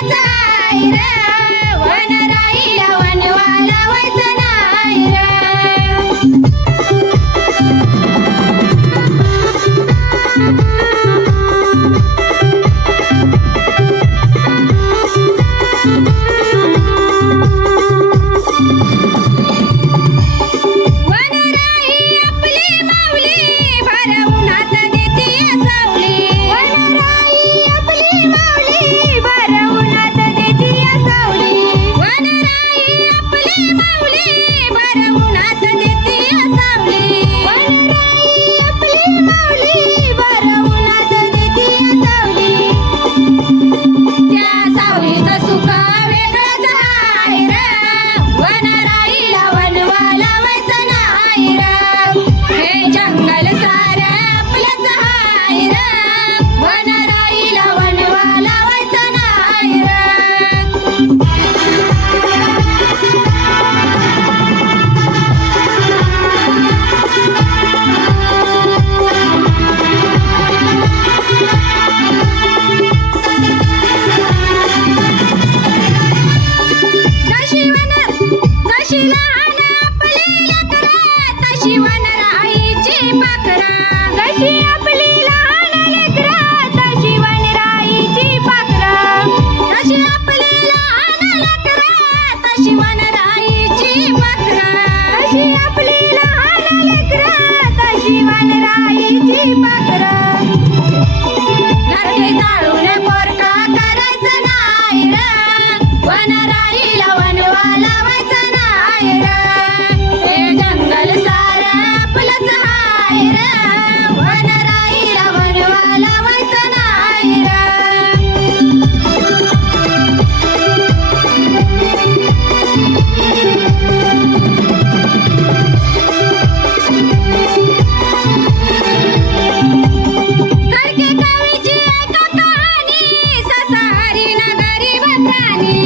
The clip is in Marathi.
आपलंच आहे रे. वन राहिला वनवाला व्हायचं नाही रे. वनराई आपली माऊली भर उन्हात देतीये सावली. वनराई आपली माऊली भर उन्हात देतीये सावली. वनराई आपली माऊली भर उन्हात देतीये सावली. वनराई आपली माऊली भर उन्हात देतीये सावली. त्या सावलीचं सुख वेगळंच आहे रे. वनराईला वनवाला व्हायचं नाही रे. हे जंगल सारं आपलंच आहे रे. वनराईला वनवाला व्हायचं नाही रे. जशी लहान आपली लेकरं तशी वनराईची पाखरं. जशी आपली लहान लेकरं तशी वनराईची पाखरं. जशी आपली लहान लेकरं तशी वनराईची पाखरं. जशी आपली लहान लेकरं तशी वनराईची पाखरं. घरटे जाळून पोरका करायचं नाही रे. वनराईला वनवाला व्हायचं नाही रे. हे जंगल सारं आपलंच आहे रे. वनराईला वनवाला व्हायचं नाही रे. करके कवीची ऐका कहाणी. ससा हरी नगरी बत्रानी.